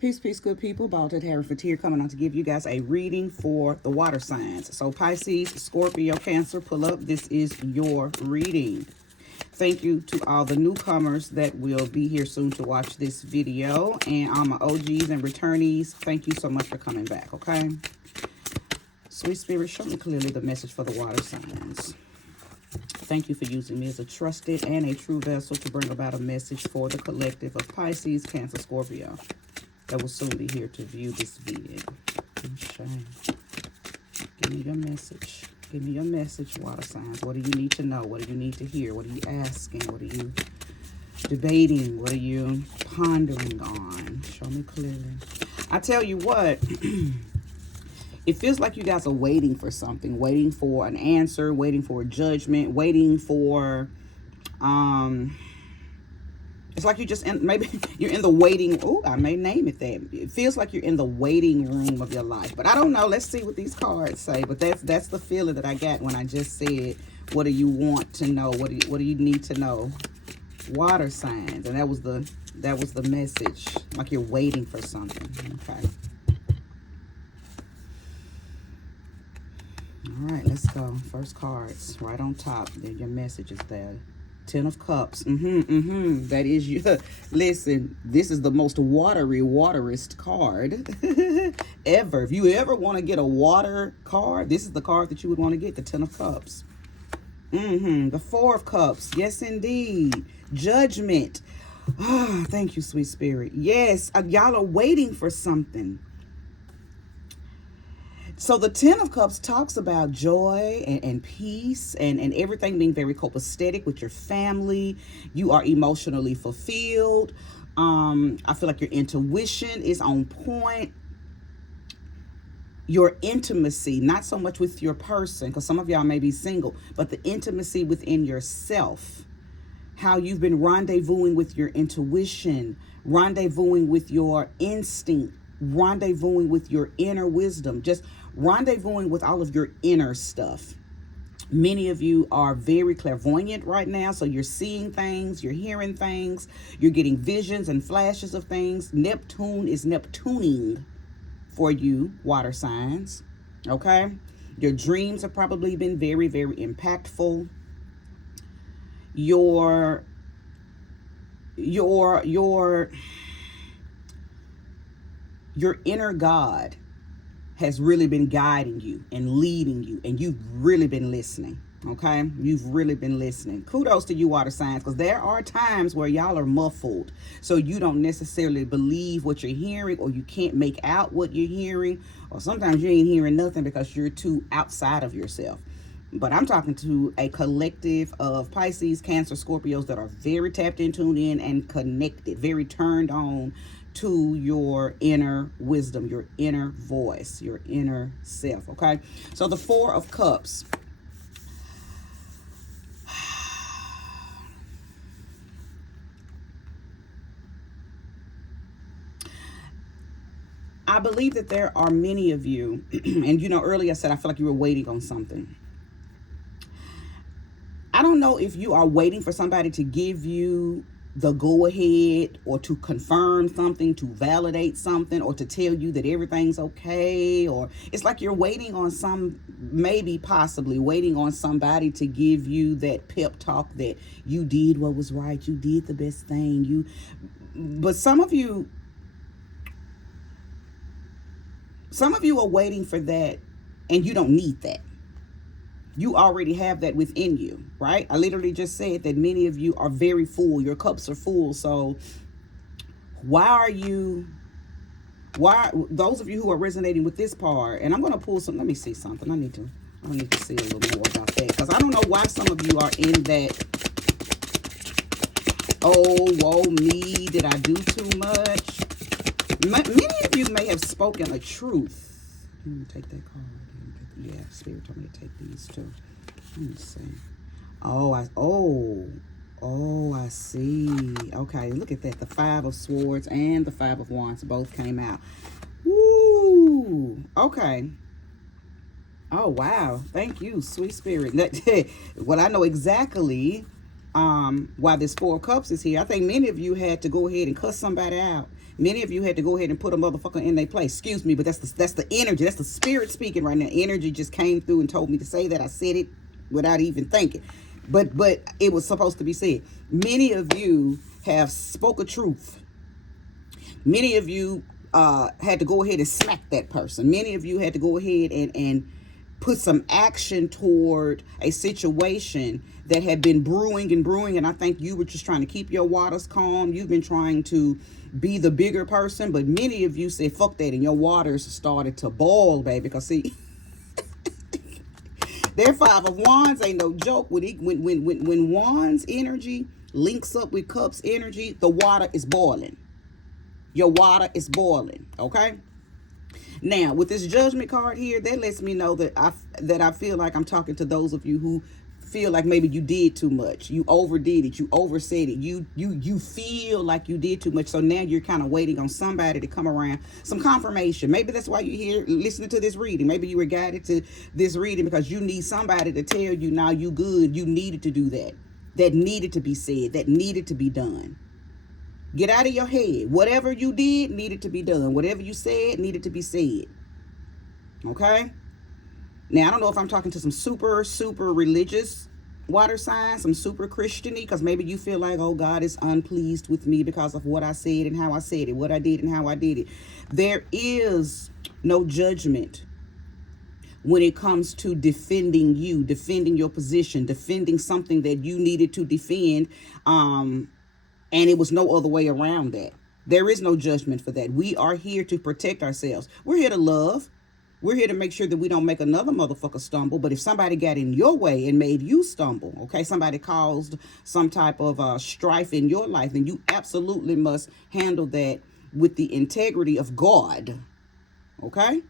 Peace, peace, good people. Baldhead Hereford here coming on to give you guys a reading for the water signs. So Pisces, Scorpio, Cancer, pull up. This is your reading. Thank you to all the newcomers that will be here soon to watch this video. And all my OGs and returnees, thank you so much for coming back, okay? Sweet Spirit, show me clearly the message for the water signs. Thank you for using me as a trusted and a true vessel to bring about a message for the collective of Pisces, Cancer, Scorpio that will soon be here to view this video. Okay. Give me your message. Give me your message, water signs. What do you need to know? What do you need to hear? What are you asking? What are you debating? What are you pondering on? Show me clearly. I tell you what, it feels like you guys are waiting for something, waiting for an answer, waiting for a judgment, waiting for, it's like you just, maybe you're in the waiting, oh, I may name it that. It feels like you're in the waiting room of your life. But I don't know. Let's see what these cards say. But that's the feeling that I got when I just said, what do you want to know? What do you need to know? Water signs. And that was the message. Like you're waiting for something. Okay. All right, let's go. First cards, right on top. There, your message is there. Ten of Cups. That is you. Listen, this is the most waterest card ever. If you ever want to get a water card, this is the card that you would want to get, the Ten of Cups. The Four of Cups. Yes, indeed. Judgment. Ah, thank you, sweet spirit. Yes, y'all are waiting for something. So the Ten of Cups talks about joy and peace and everything being very copacetic with your family. You are emotionally fulfilled. I feel like your intuition is on point. Your intimacy, not so much with your person, because some of y'all may be single, but the intimacy within yourself. How you've been rendezvousing with your intuition, rendezvousing with your instinct, rendezvousing with your inner wisdom, just rendezvousing with all of your inner stuff. Many of you are very clairvoyant right now, so you're seeing things, you're hearing things, you're getting visions and flashes of things. Neptune is Neptuning for you, water signs, okay? Your dreams have probably been very, very impactful. Your inner God has really been guiding you and leading you, and you've really been listening, okay? You've really been listening. Kudos to you, water signs, because there are times where y'all are muffled, so you don't necessarily believe what you're hearing, or you can't make out what you're hearing, or sometimes you ain't hearing nothing because you're too outside of yourself. But I'm talking to a collective of Pisces, Cancer, Scorpios that are very tapped in, tuned in, and connected, very turned on to your inner wisdom, your inner voice, your inner self, okay? So the Four of Cups. I believe that there are many of you, and you know, earlier I said I feel like you were waiting on something. I don't know if you are waiting for somebody to give you the go ahead, or to confirm something, to validate something, or to tell you that everything's okay, or it's like you're waiting on possibly waiting on somebody to give you that pep talk that you did what was right, you did the best thing, but some of you are waiting for that, and you don't need that. You already have that within you, right? I literally just said that many of you are very full. Your cups are full. So those of you who are resonating with this part, and I'm going to pull some, let me see something. I need to see a little more about that, because I don't know why some of you are in that, oh, woe me, did I do too much? Many of you may have spoken a truth. Let me take that card. Yeah, Spirit told me to take these too. Let me see. Oh, I see. Okay, look at that. The Five of Swords and the Five of Wands both came out. Woo! Okay. Oh, wow. Thank you, sweet spirit. Well, I know exactly why this Four of Cups is here. I think many of you had to go ahead and cuss somebody out. Many of you had to go ahead and put a motherfucker in their place. Excuse me, but that's the energy. That's the spirit speaking right now. Energy just came through and told me to say that. I said it without even thinking. But it was supposed to be said. Many of you have spoke a truth. Many of you had to go ahead and smack that person. Many of you had to go ahead and put some action toward a situation that had been brewing and brewing. And I think you were just trying to keep your waters calm. You've been trying to be the bigger person. But many of you said, fuck that. And your waters started to boil, baby. Because see, their Five of Wands ain't no joke. When Wands energy links up with Cups energy, the water is boiling. Your water is boiling, okay? Now, with this Judgment card here, that lets me know that I feel like I'm talking to those of you who feel like maybe you did too much. You overdid it. You oversaid it. You feel like you did too much. So now you're kind of waiting on somebody to come around. Some confirmation. Maybe that's why you're here listening to this reading. Maybe you were guided to this reading because you need somebody to tell you, now you good. You needed to do that. That needed to be said. That needed to be done. Get out of your head. Whatever you did needed to be done. Whatever you said needed to be said. Okay? Now, I don't know if I'm talking to some super religious water signs, some super Christian-y, because maybe you feel like, oh, God is unpleased with me because of what I said and how I said it, what I did and how I did it. There is no judgment when it comes to defending you, defending your position, defending something that you needed to defend, and it was no other way around that. There is no judgment for that. We are here to protect ourselves. We're here to love. We're here to make sure that we don't make another motherfucker stumble. But if somebody got in your way and made you stumble, okay, somebody caused some type of strife in your life, then you absolutely must handle that with the integrity of God. Okay?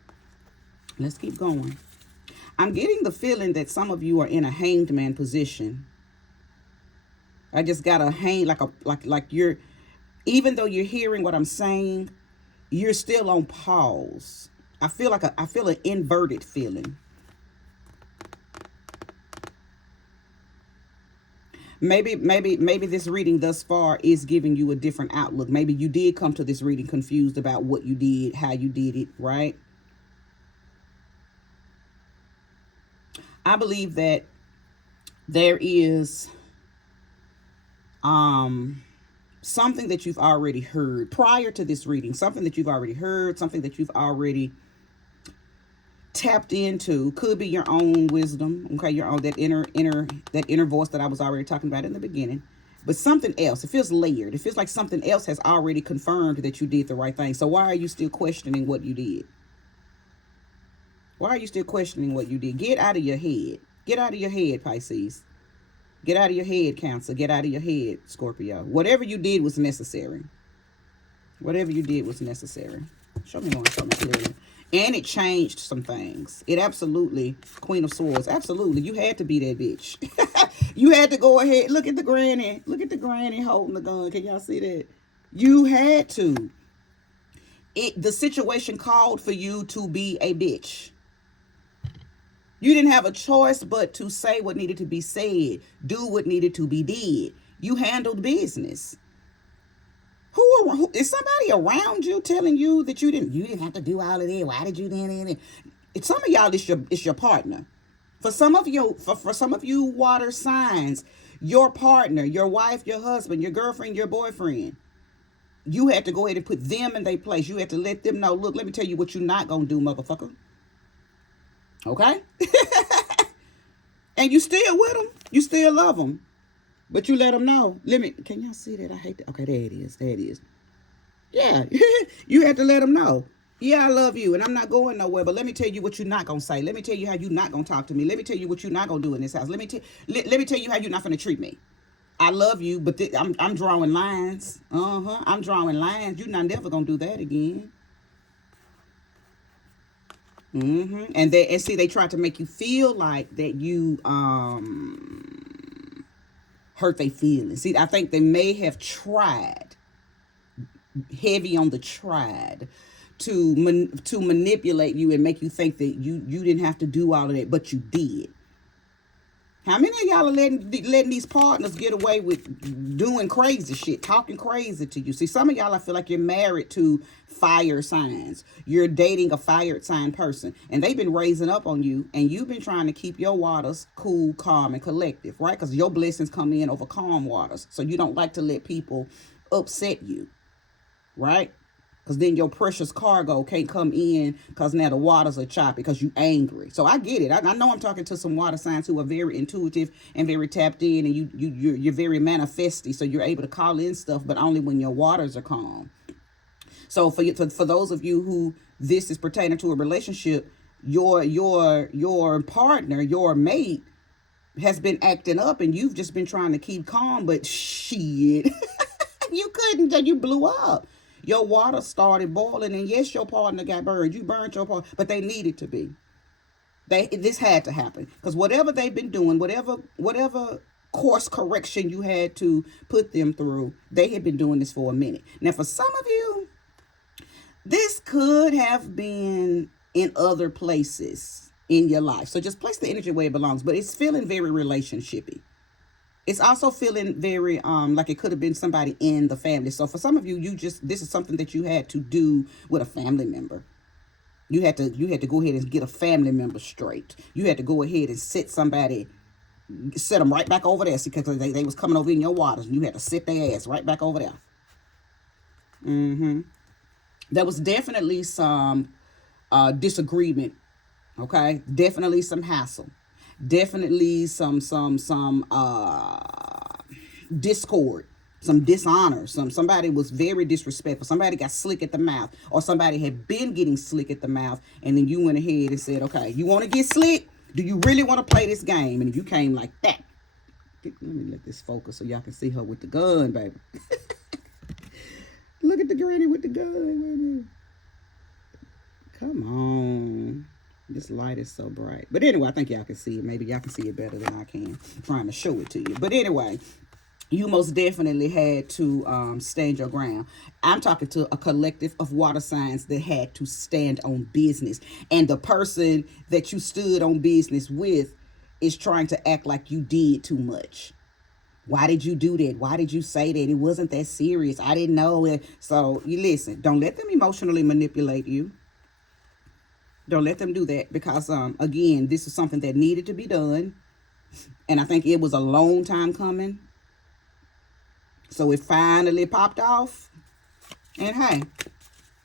Let's keep going. I'm getting the feeling that some of you are in a hanged man position. I just got a hang, like you're, even though you're hearing what I'm saying, you're still on pause. I feel an inverted feeling. Maybe this reading thus far is giving you a different outlook. Maybe you did come to this reading confused about what you did, how you did it, right? I believe that there is something that you've already heard prior to this reading, something that you've already heard, something that you've already tapped into. Could be your own wisdom, okay, your own, that inner voice that I was already talking about in the beginning. But something else, it feels layered. It feels like something else has already confirmed that you did the right thing. So why are you still questioning what you did? Why are you still questioning what you did? Get out of your head. Get out of your head, Pisces. Get out of your head, Cancer. Get out of your head, Scorpio. Whatever you did was necessary. Whatever you did was necessary. Show me more. Show me clearly. And it changed some things. It absolutely, Queen of Swords, absolutely. You had to be that bitch. You had to go ahead. Look at the granny. Look at the granny holding the gun. Can y'all see that? You had to. The situation called for you to be a bitch. You didn't have a choice but to say what needed to be said, do what needed to be did. You handled business. Who is somebody around you telling you that you didn't have to do all of that? Why did you do that? Some of y'all, it's your partner. For some of you, for some of you water signs, your partner, your wife, your husband, your girlfriend, your boyfriend, you had to go ahead and put them in their place. You had to let them know, look, let me tell you what you're not gonna do, motherfucker. Okay? And you still with them. You still love them. But you let them know. Can y'all see that? I hate that. Okay, there it is. There it is. Yeah. You had to let them know. Yeah, I love you and I'm not going nowhere. But let me tell you what you're not going to say. Let me tell you how you're not going to talk to me. Let me tell you what you're not going to do in this house. Let me tell you how you're not going to treat me. I love you, but I'm drawing lines. I'm drawing lines. You're not never going to do that again. And see, they tried to make you feel like that you hurt their feelings. See, I think they may have tried, heavy on the tried, to manipulate you and make you think that you didn't have to do all of that, but you did. How many of y'all are letting these partners get away with doing crazy shit, talking crazy to you? See, some of y'all, I feel like you're married to fire signs. You're dating a fire sign person, and they've been raising up on you, and you've been trying to keep your waters cool, calm, and collective, right? Because your blessings come in over calm waters, so you don't like to let people upset you, right? Because then your precious cargo can't come in because now the waters are choppy because you angry. So I get it. I know I'm talking to some water signs who are very intuitive and very tapped in, and you're very manifesty. So you're able to call in stuff, but only when your waters are calm. So for those of you who this is pertaining to a relationship, your partner, your mate, has been acting up, and you've just been trying to keep calm, but shit, you couldn't. You blew up. Your water started boiling, and yes, your partner got burned. You burned your partner, but they needed to be. This had to happen because whatever they've been doing, whatever course correction you had to put them through, they had been doing this for a minute. Now, for some of you, this could have been in other places in your life. So just place the energy where it belongs, but it's feeling very relationshipy. It's also feeling very like it could have been somebody in the family. So for some of you, this is something that you had to do with a family member. You had to go ahead and get a family member straight. You had to go ahead and set them right back over there, because they was coming over in your waters, and you had to sit their ass right back over there. There was definitely some disagreement. Okay, definitely some hassle. Definitely some discord, some dishonor. Somebody was very disrespectful. Somebody got slick at the mouth, or somebody had been getting slick at the mouth, and then you went ahead and said, okay, you want to get slick? Do you really want to play this game? And if you came like that, let me let this focus so y'all can see her with the gun, baby. Look at the granny with the gun, baby. Come on. This light is so bright. But anyway, I think y'all can see it. Maybe y'all can see it better than I can. I'm trying to show it to you. But anyway, you most definitely had to stand your ground. I'm talking to a collective of water signs that had to stand on business. And the person that you stood on business with is trying to act like you did too much. Why did you do that? Why did you say that? It wasn't that serious. I didn't know it. So you listen, don't let them emotionally manipulate you. Don't let them do that, because, again, this is something that needed to be done. And I think it was a long time coming. So it finally popped off. And hey,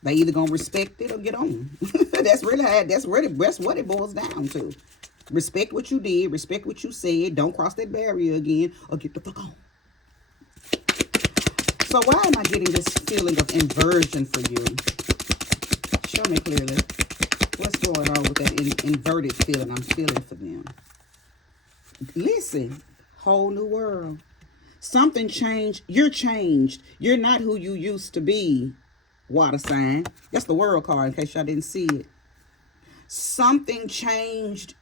they either going to respect it or get on. That's what it boils down to. Respect what you did. Respect what you said. Don't cross that barrier again, or get the fuck on. So why am I getting this feeling of inversion for you? Show me clearly. What's going on with that inverted feeling I'm feeling for them? Listen, whole new world. Something changed. You're changed. You're not who you used to be, water sign. That's the world card, in case y'all didn't see it. Something changed.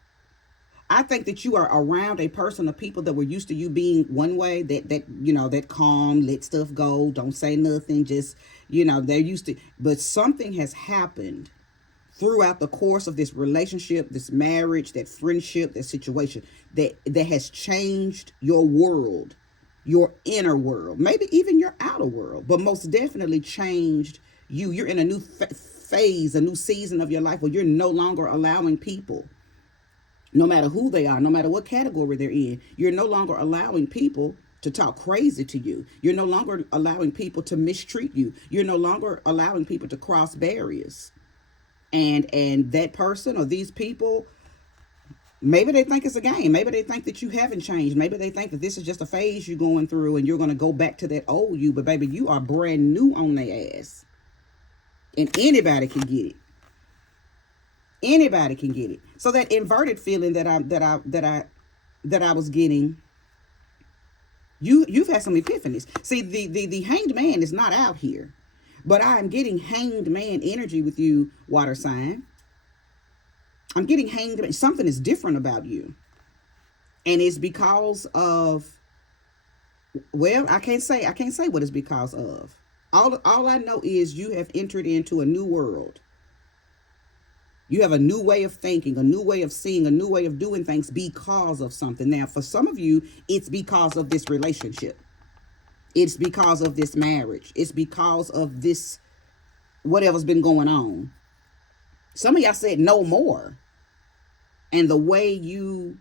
I think that you are around a person of people that were used to you being one way, that calm, let stuff go, don't say nothing, just, they're used to. But something has happened throughout the course of this relationship, this marriage, that friendship, that situation, that has changed your world, your inner world, maybe even your outer world, but most definitely changed you. You're in a new phase, a new season of your life where you're no longer allowing people, no matter who they are, no matter what category they're in, you're no longer allowing people to talk crazy to you. You're no longer allowing people to mistreat you. You're no longer allowing people to cross barriers. And that person or these people, maybe they think it's a game. Maybe they think that you haven't changed. Maybe they think that this is just a phase you're going through and you're going to go back to that old you. But baby, you are brand new on their ass. And anybody can get it. Anybody can get it. So that inverted feeling that I was getting, you've had some epiphanies. See, the hanged man is not out here. But I am getting hanged man energy with you, water sign. I'm getting hanged man. Something is different about you. And it's because of, well, I can't say what it's because of. All I know is you have entered into a new world. You have a new way of thinking, a new way of seeing, a new way of doing things because of something. Now, for some of you, it's because of this relationship. It's because of this marriage. It's because of this, whatever's been going on. Some of y'all said no more. And the way you,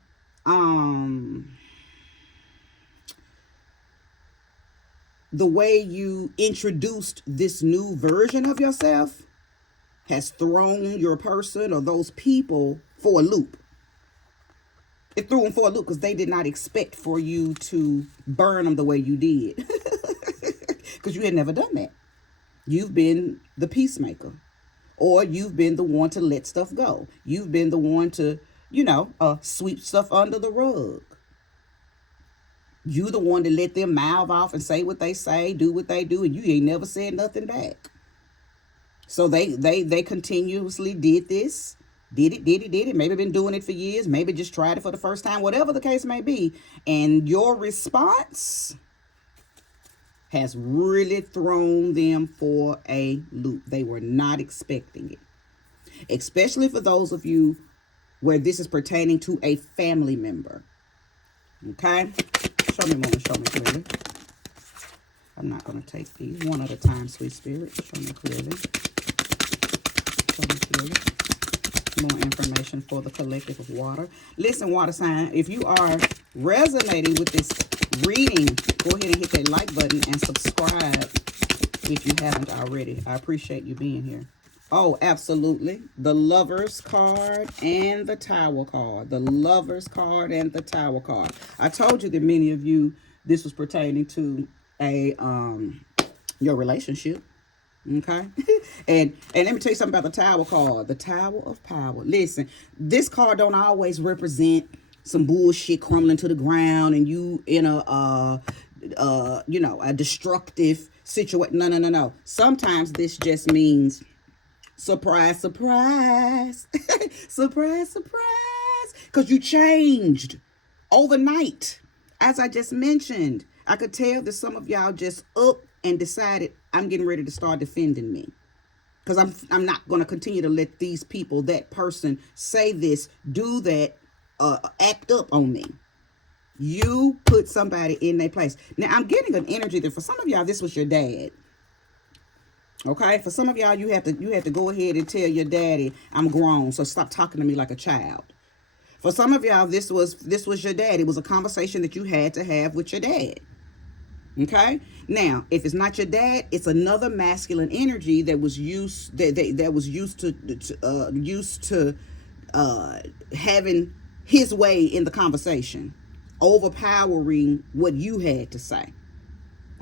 introduced this new version of yourself has thrown your person or those people for a loop. It threw them for a loop because they did not expect for you to burn them the way you did. Because you had never done that. You've been the peacemaker. Or you've been the one to let stuff go. You've been the one to, sweep stuff under the rug. You the one to let them mouth off and say what they say, do what they do, and you ain't never said nothing back. So they continuously did this, did it. Maybe been doing it for years, maybe just tried it for the first time, whatever the case may be. And your response has really thrown them for a loop. They were not expecting it. Especially for those of you where this is pertaining to a family member. Okay? Show me more, show me clearly. I'm not going to take these one at a time, sweet spirit. Show me clearly. Show me clearly. More information for the collective of water. Listen, water sign, if you are resonating with this reading, go ahead and hit that like button and subscribe if you haven't already. I appreciate you being here. Oh, absolutely. The Lovers card and the Tower card. The Lovers card and the Tower card. I told you that many of you, this was pertaining to your relationship. Okay. and let me tell you something about the Tower card. The Tower of Power. Listen, this card don't always represent some bullshit crumbling to the ground and you in a destructive situation. No. Sometimes this just means surprise, surprise. Surprise, surprise. Because you changed overnight. As I just mentioned, I could tell that some of y'all just up and decided, I'm getting ready to start defending me. Because I'm not going to continue to let these people, that person, say this, do that, act up on me. You put somebody in their place. Now, I'm getting an energy that for some of y'all, this was your dad. Okay? For some of y'all, you have to go ahead and tell your daddy, I'm grown, so stop talking to me like a child. For some of y'all, this was your dad. It was a conversation that you had to have with your dad. Okay? Now, if it's not your dad, it's another masculine energy that was used to having his way in the conversation, overpowering what you had to say.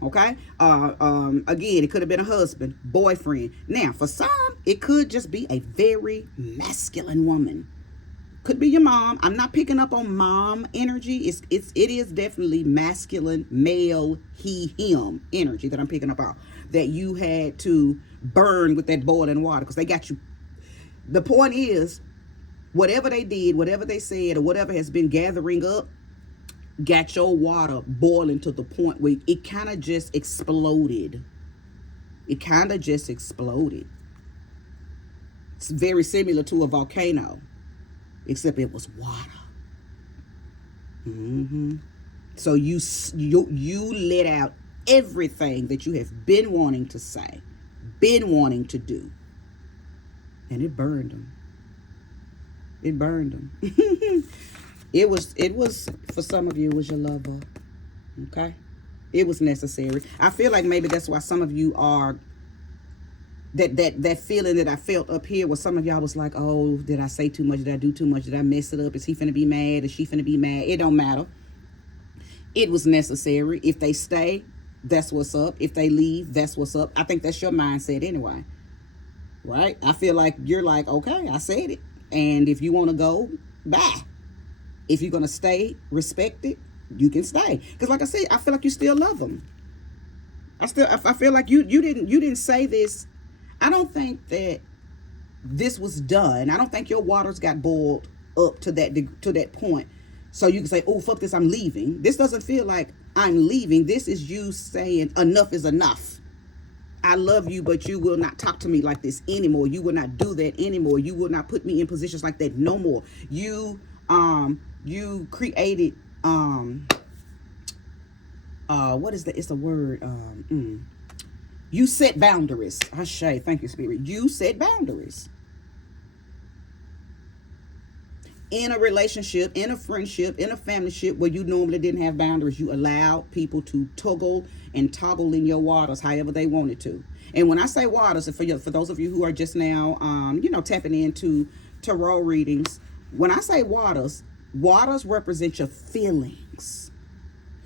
Okay? Again, it could have been a husband, boyfriend. Now, for some, it could just be a very masculine woman. Could be your mom. I'm not picking up on mom energy. It is definitely masculine, male, he, him energy that I'm picking up on. That you had to burn with that boiling water because they got you. The point is, whatever they did, whatever they said, or whatever has been gathering up, got your water boiling to the point where it kind of just exploded. It kind of just exploded. It's very similar to a volcano. Except it was water. So you let out everything that you have been wanting to say, been wanting to do, and it burned them. It burned them. It was for some of you, it was your lover. Okay, it was necessary. I feel like maybe that's why some of you are. That feeling that I felt up here was some of y'all was like, oh, did I say too much? Did I do too much? Did I mess it up? Is he finna be mad? Is she finna be mad? It don't matter. It was necessary. If they stay, that's what's up. If they leave, that's what's up. I think that's your mindset anyway. Right? I feel like you're like, okay, I said it. And if you want to go, bye. If you're going to stay, respect it, you can stay. Because like I said, I feel like you still love them. I feel like you didn't say this. I don't think that this was done. I don't think your waters got boiled up to that point. So you can say, oh, fuck this, I'm leaving. This doesn't feel like I'm leaving. This is you saying enough is enough. I love you, but you will not talk to me like this anymore. You will not do that anymore. You will not put me in positions like that no more. You created what is that? It's a word. You set boundaries. Ashe, thank you, Spirit. You set boundaries. In a relationship, in a friendship, in a familyship where you normally didn't have boundaries, you allow people to toggle and toggle in your waters however they wanted to. And when I say waters, for those of you who are just now, tapping into tarot readings, when I say waters, waters represent your feelings.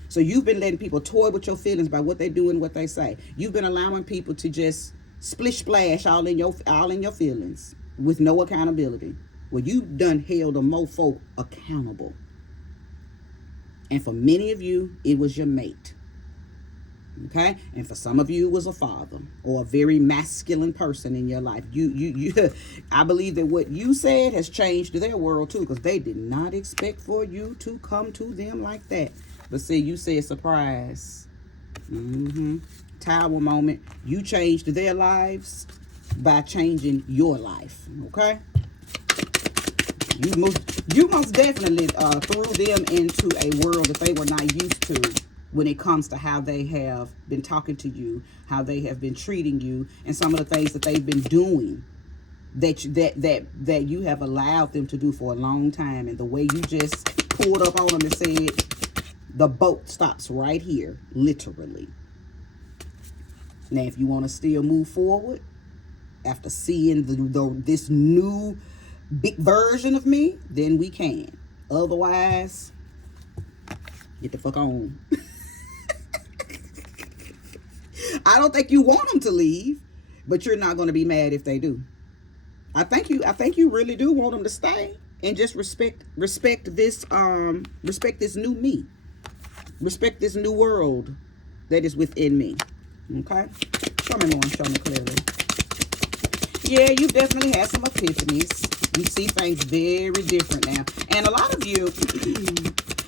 So you've been letting people toy with your feelings by what they do and what they say. You've been allowing people to just splish splash all in your feelings with no accountability. Well, you done held a mofo accountable. And for many of you, it was your mate. Okay? And for some of you, it was a father or a very masculine person in your life. I believe that what you said has changed their world too, because they did not expect for you to come to them like that. But see, you said surprise. Tower moment. You changed their lives by changing your life. Okay? You most definitely threw them into a world that they were not used to when it comes to how they have been talking to you, how they have been treating you, and some of the things that they've been doing that you have allowed them to do for a long time. And the way you just pulled up on them and said, the boat stops right here, literally. Now, if you want to still move forward after seeing this new big version of me, then we can. Otherwise, get the fuck on. I don't think you want them to leave, but you're not going to be mad if they do. I think you really do want them to stay and just respect this new me. Respect this new world that is within me. Okay? Show me more. Show me clearly. Yeah, you definitely had some epiphanies. You see things very different now. And a lot of you,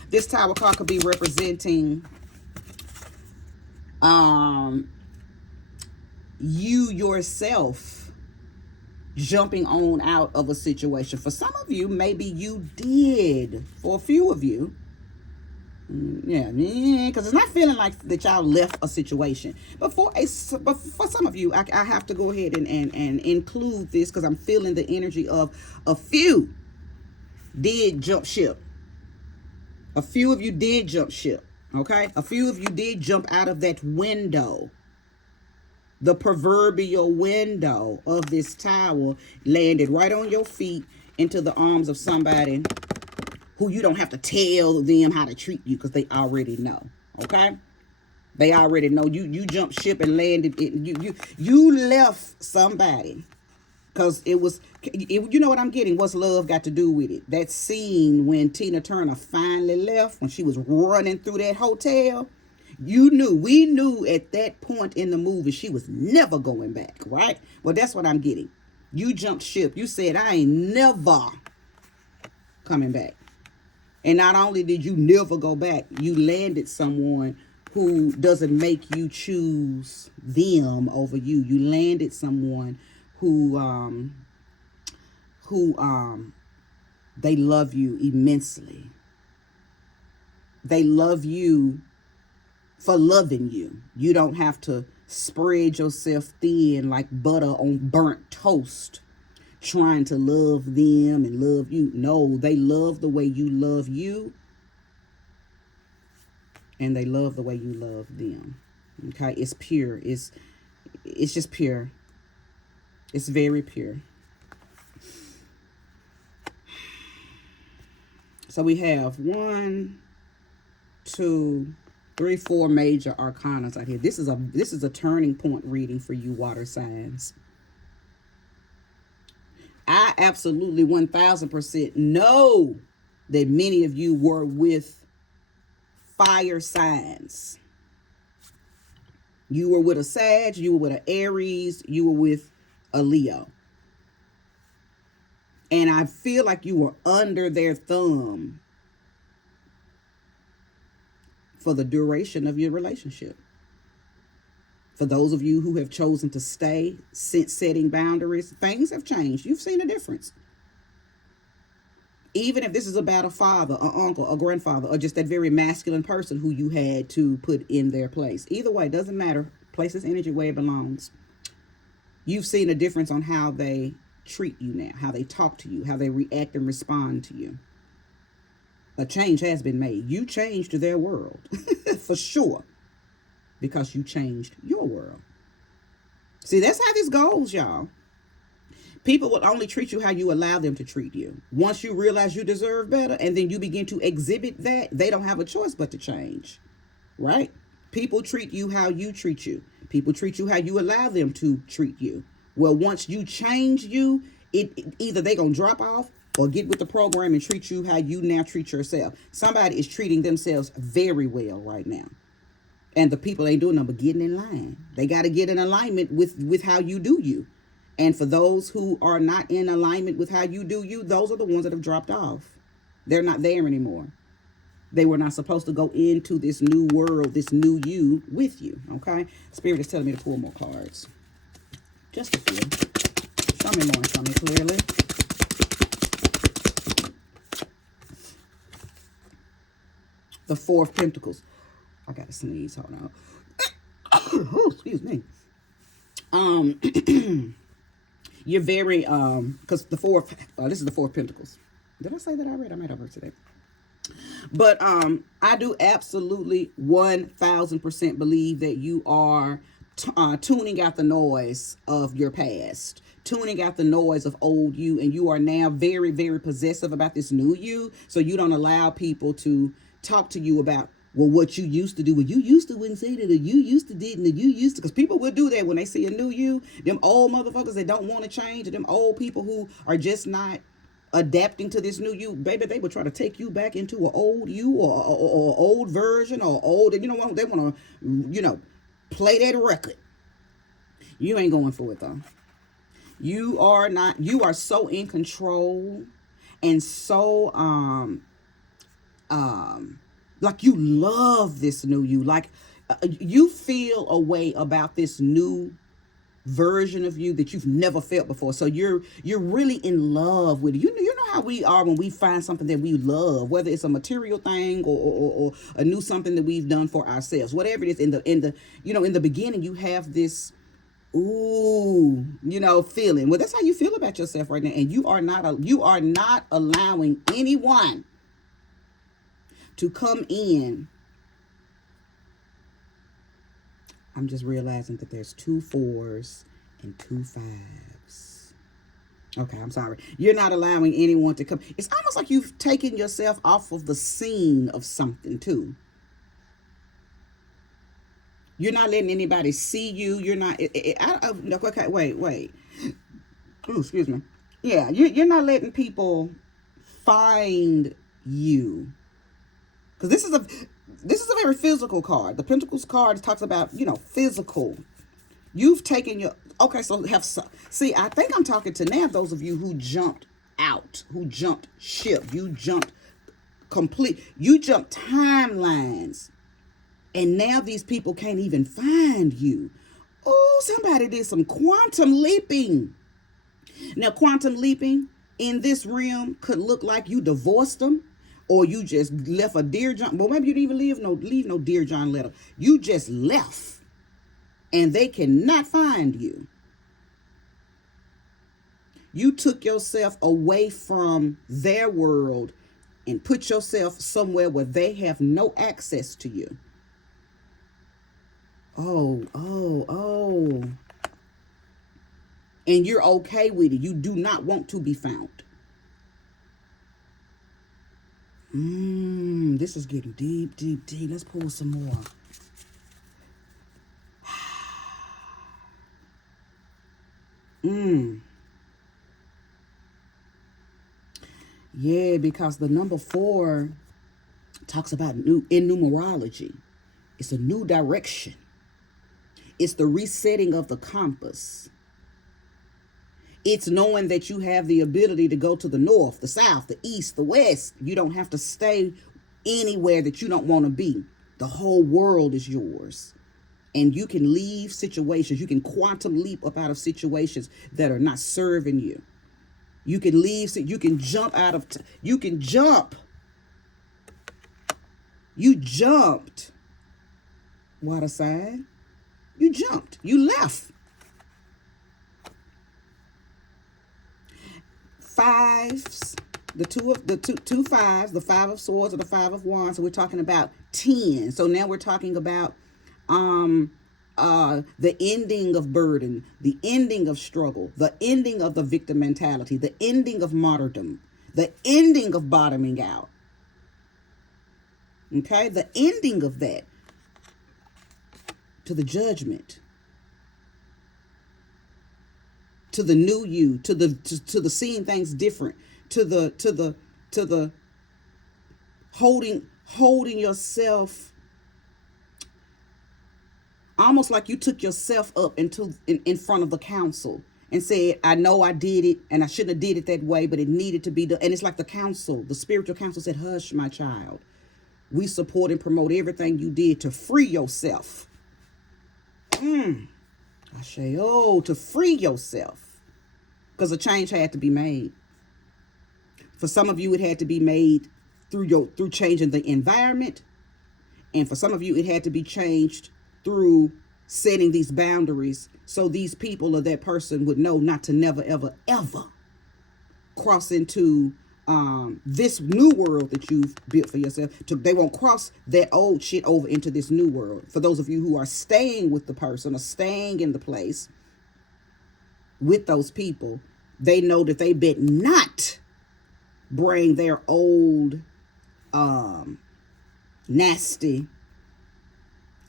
this Tower card could be representing you yourself jumping on out of a situation. For some of you, maybe you did. For a few of you, yeah, because it's not feeling like that y'all left a situation. But for some of you, I have to go ahead and include this because I'm feeling the energy of a few did jump ship. A few of you did jump ship. Okay, a few of you did jump out of that window. The proverbial window of this tower landed right on your feet into the arms of somebody who you don't have to tell them how to treat you because they already know. Okay? They already know. You jumped ship and landed. You left somebody because you know what I'm getting? What's love got to do with it? That scene when Tina Turner finally left, when she was running through that hotel. We knew at that point in the movie she was never going back, right? Well, that's what I'm getting. You jumped ship. You said, I ain't never coming back. And not only did you never go back, you landed someone who doesn't make you choose them over you. You landed someone who they love you immensely. They love you for loving you. You don't have to spread yourself thin like butter on burnt toast trying to love them and love you. No, they love the way you love you, and they love the way you love them. Okay, it's pure. It's just pure. It's very pure. So we have 1, 2, 3, 4 major arcanas out here. This is a turning point reading for you, water signs. I absolutely 1000% know that many of you were with fire signs. You were with a Sag, you were with an Aries, you were with a Leo. And I feel like you were under their thumb for the duration of your relationship. For those of you who have chosen to stay since setting boundaries, things have changed. You've seen a difference. Even if this is about a father, an uncle, a grandfather, or just that very masculine person who you had to put in their place. Either way, it doesn't matter. Place this energy where it belongs. You've seen a difference on how they treat you now, how they talk to you, how they react and respond to you. A change has been made. You changed their world, for sure, because you changed your world. See, that's how this goes, y'all. People will only treat you how you allow them to treat you. Once you realize you deserve better and then you begin to exhibit that, they don't have a choice but to change, right? People treat you how you treat you. People treat you how you allow them to treat you. Well, once you change you, either they're going to drop off or get with the program and treat you how you now treat yourself. Somebody is treating themselves very well right now. And the people ain't doing nothing but getting in line. They got to get in alignment with how you do you. And for those who are not in alignment with how you do you, those are the ones that have dropped off. They're not there anymore. They were not supposed to go into this new world, this new you with you, okay? Spirit is telling me to pull more cards. Just a few. Show me more, show me clearly. The Four of Pentacles. I got to sneeze, hold on. Oh, excuse me. You're very, because the this is the Four of Pentacles. Did I say that already? I might have heard today. But I do absolutely 1000% believe that you are tuning out the noise of your past, tuning out the noise of old you, and you are now very, very possessive about this new you, so you don't allow people to talk to you about, well, what you used to do. Well, you used to wouldn't say that, or you used to didn't, or you used to, because people will do that when they see a new you. Them old motherfuckers that don't want to change, or them old people who are just not adapting to this new you, baby, they will try to take you back into an old you, or old version, or old, and you know what, they want to, play that record. You ain't going for it, though. You are not, you are so in control, and so, like you love this new you, like you feel a way about this new version of you that you've never felt before. So you're really in love with it. You know how we are when we find something that we love, whether it's a material thing or a new something that we've done for ourselves, whatever it is. In the beginning, you have this feeling. Well, that's how you feel about yourself right now, and you are not allowing anyone to come in. I'm just realizing that there's 2 4s and 2 5s. Okay, I'm sorry. You're not allowing anyone to come. It's almost like you've taken yourself off of the scene of something, too. You're not letting anybody see you. You're not. Okay, wait. Ooh, excuse me. Yeah, you're not letting people find you. Because this is a very physical card. The Pentacles card talks about, physical. You've taken your, okay, see, I think I'm talking to now those of you who jumped out, who jumped ship, you jumped timelines. And now these people can't even find you. Oh, somebody did some quantum leaping. Now, quantum leaping in this realm could look like you divorced them, or you just left a Dear John. Well, maybe you didn't even leave no Dear John letter. You just left, and they cannot find you. You took yourself away from their world and put yourself somewhere where they have no access to you. Oh. And you're okay with it. You do not want to be found. This is getting deep. Let's pull some more. Yeah, because the number 4 talks about in numerology. It's a new direction. It's the resetting of the compass. It's knowing that you have the ability to go to the north, the south, the east, the west. You don't have to stay anywhere that you don't want to be. The whole world is yours. And you can leave situations. You can quantum leap up out of situations that are not serving you. You can leave. So you can jump out of. You can jump. You jumped. Water sign. You jumped. You left. Fives. Two fives. The 5 of swords or the 5 of wands. So we're talking about 10. So now we're talking about the ending of burden, the ending of struggle, the ending of the victim mentality, the ending of martyrdom, the ending of bottoming out. Okay, the ending of that, to the judgment, to the new you, to the seeing things different, to the holding yourself, almost like you took yourself up in front of the council and said, I know I did it and I shouldn't have did it that way, but it needed to be done. And it's like the council, the spiritual council said, hush, my child. We support and promote everything you did to free yourself. I say, to free yourself. Because a change had to be made. For some of you, it had to be made through changing the environment. And for some of you, it had to be changed through setting these boundaries so these people or that person would know not to never, ever, ever cross into this new world that you've built for yourself. They won't cross that old shit over into this new world. For those of you who are staying with the person or staying in the place with those people, they know that they bet not bring their old, nasty,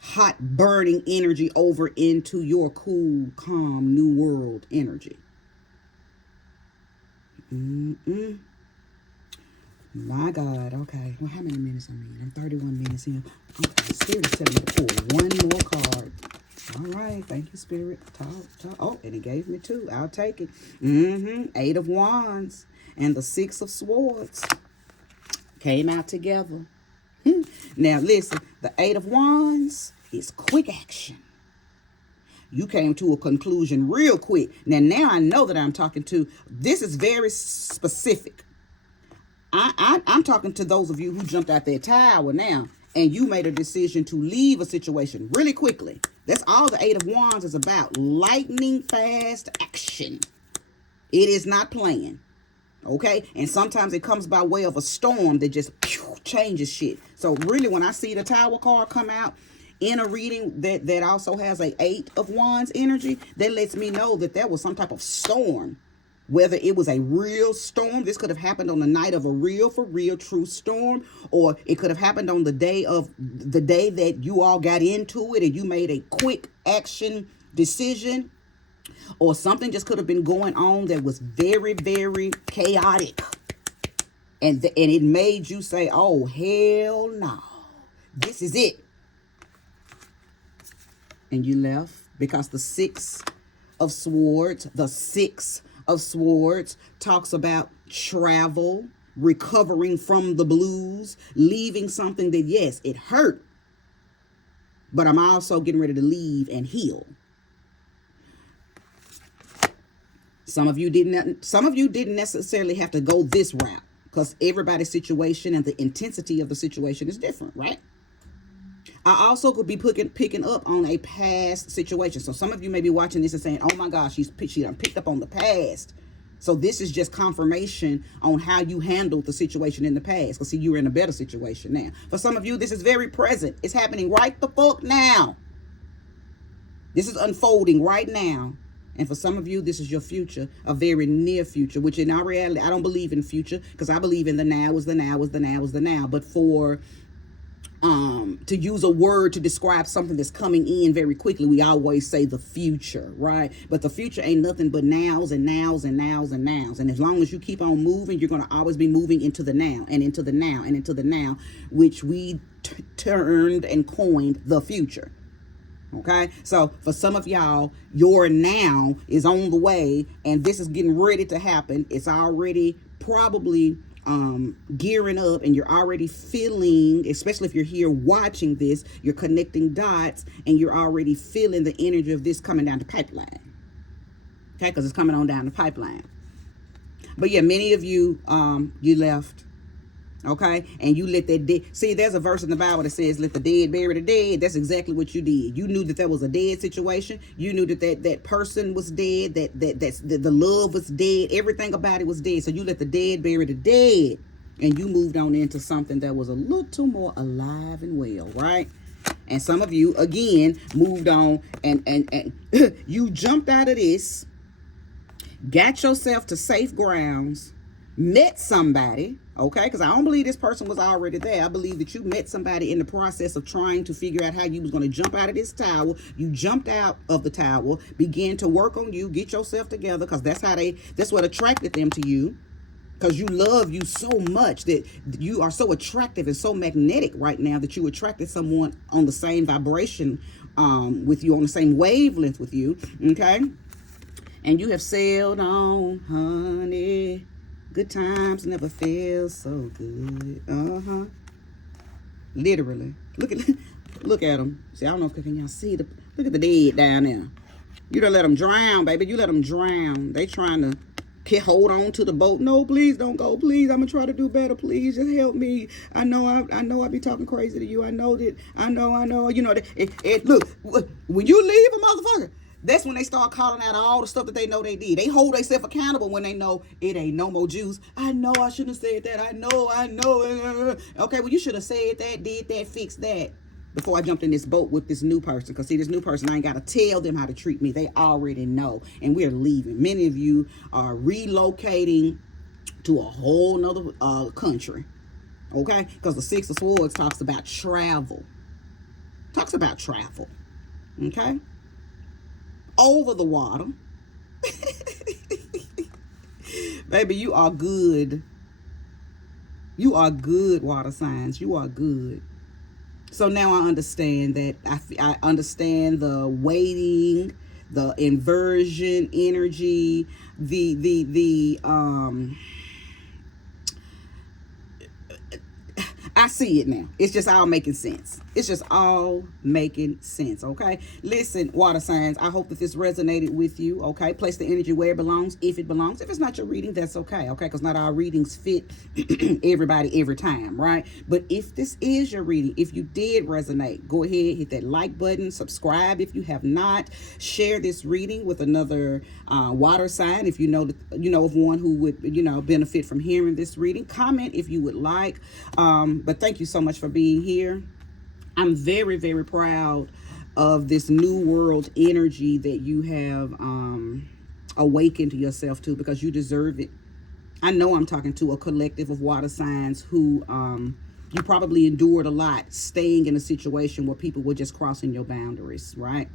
hot, burning energy over into your cool, calm, new world energy. My God. Okay. Well, how many minutes I'm in? I'm 31 minutes in. Okay. Spirit is telling me to pull one more card. All right. Thank you, Spirit. Talk. Oh, and it gave me 2. I'll take it. 8 of Wands and the 6 of Swords came out together. Now, listen. The 8 of Wands is quick action. You came to a conclusion real quick. Now I know that I'm talking to. This is very specific. I'm talking to those of you who jumped out their tower now and you made a decision to leave a situation really quickly. That's all the 8 of Wands is about. Lightning fast action. It is not playing. Okay? And sometimes it comes by way of a storm that just changes shit. So really, when I see the Tower card come out in a reading that also has a 8 of Wands energy, that lets me know that there was some type of storm. Whether it was a real storm, this could have happened on the night of a real, for real, true storm, or it could have happened on the day that you all got into it and you made a quick action decision, or something just could have been going on that was very, very chaotic, and it made you say, "Oh hell no, this is it," and you left because the 6 of Swords, talks about travel, recovering from the blues, leaving something that, yes, it hurt, but I'm also getting ready to leave and heal. Some of you didn't necessarily have to go this route because everybody's situation and the intensity of the situation is different, right? I also could be picking up on a past situation. So some of you may be watching this and saying, oh my gosh, she done picked up on the past. So this is just confirmation on how you handled the situation in the past. Because see, you're in a better situation now. For some of you, this is very present. It's happening right the fuck now. This is unfolding right now. And for some of you, this is your future, a very near future, which in our reality, I don't believe in future because I believe in the now is the now is the now is the now. But for to use a word to describe something that's coming in very quickly, we always say the future, right? But the future ain't nothing but nows and nows and nows and nows. And as long as you keep on moving, you're going to always be moving into the now and into the now and into the now, which we turned and coined the future. Okay, so for some of y'all, your now is on the way and this is getting ready to happen. It's already probably gearing up, and you're already feeling, especially if you're here watching this, you're connecting dots, and you're already feeling the energy of this coming down the pipeline. Okay, because it's coming on down the pipeline. But yeah, many of you, you left. Okay, and you let that dead. See, there's a verse in the Bible that says, "Let the dead bury the dead." That's exactly what you did. You knew that was a dead situation. You knew that person was dead. That the love was dead. Everything about it was dead. So you let the dead bury the dead, and you moved on into something that was a little more alive and well, right? And some of you again moved on, and you jumped out of this, got yourself to safe grounds, met somebody, okay? Because I don't believe this person was already there. I believe that you met somebody in the process of trying to figure out how you was going to jump out of this tower. You jumped out of the tower, began to work on you, get yourself together, because that's what attracted them to you. Because you love you so much, that you are so attractive and so magnetic right now, that you attracted someone on the same vibration with you, on the same wavelength with you, okay? And you have sailed on, honey. Good times never feel so good. Literally. Look at them. See, I don't know if can y'all see look at the dead down there. You don't let them drown, baby. You let them drown. They trying to hold on to the boat. No, please don't go. Please, I'm gonna try to do better. Please, just help me. I know I be talking crazy to you. I know. You know that. Look, when you leave a motherfucker, that's when they start calling out all the stuff that they know they did. They hold themselves accountable when they know it ain't no more juice. I know I shouldn't have said that. I know. Okay, well, you should have said that, did that, fixed that before I jumped in this boat with this new person. Because, see, this new person, I ain't got to tell them how to treat me. They already know. And we're leaving. Many of you are relocating to a whole nother country. Okay? Because the Six of Swords talks about travel. Okay? Over the water. Baby, you are good. You are good, water signs. You are good. So now I understand that. I understand the waiting, the inversion energy, I see it now. It's just all making sense. Okay? Listen, water signs, I hope that this resonated with you, okay? Place the energy where it belongs, if it belongs. If it's not your reading, that's okay? Because not all readings fit everybody every time, right? But if this is your reading, if you did resonate, go ahead, hit that like button, subscribe if you have not, share this reading with another water sign if you know of one who would, benefit from hearing this reading. Comment if you would like. But thank you so much for being here. I'm very, very proud of this new world energy that you have awakened yourself to, because you deserve it. I know I'm talking to a collective of water signs who you probably endured a lot staying in a situation where people were just crossing your boundaries, right?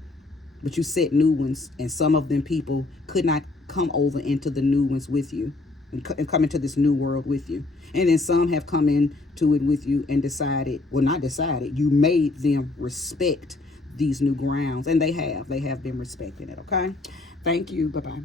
But you set new ones, and some of them people could not come over into the new ones with you and come into this new world with you. And then some have come into it with you and you made them respect these new grounds. And they have been respecting it, okay? Thank you. Bye-bye.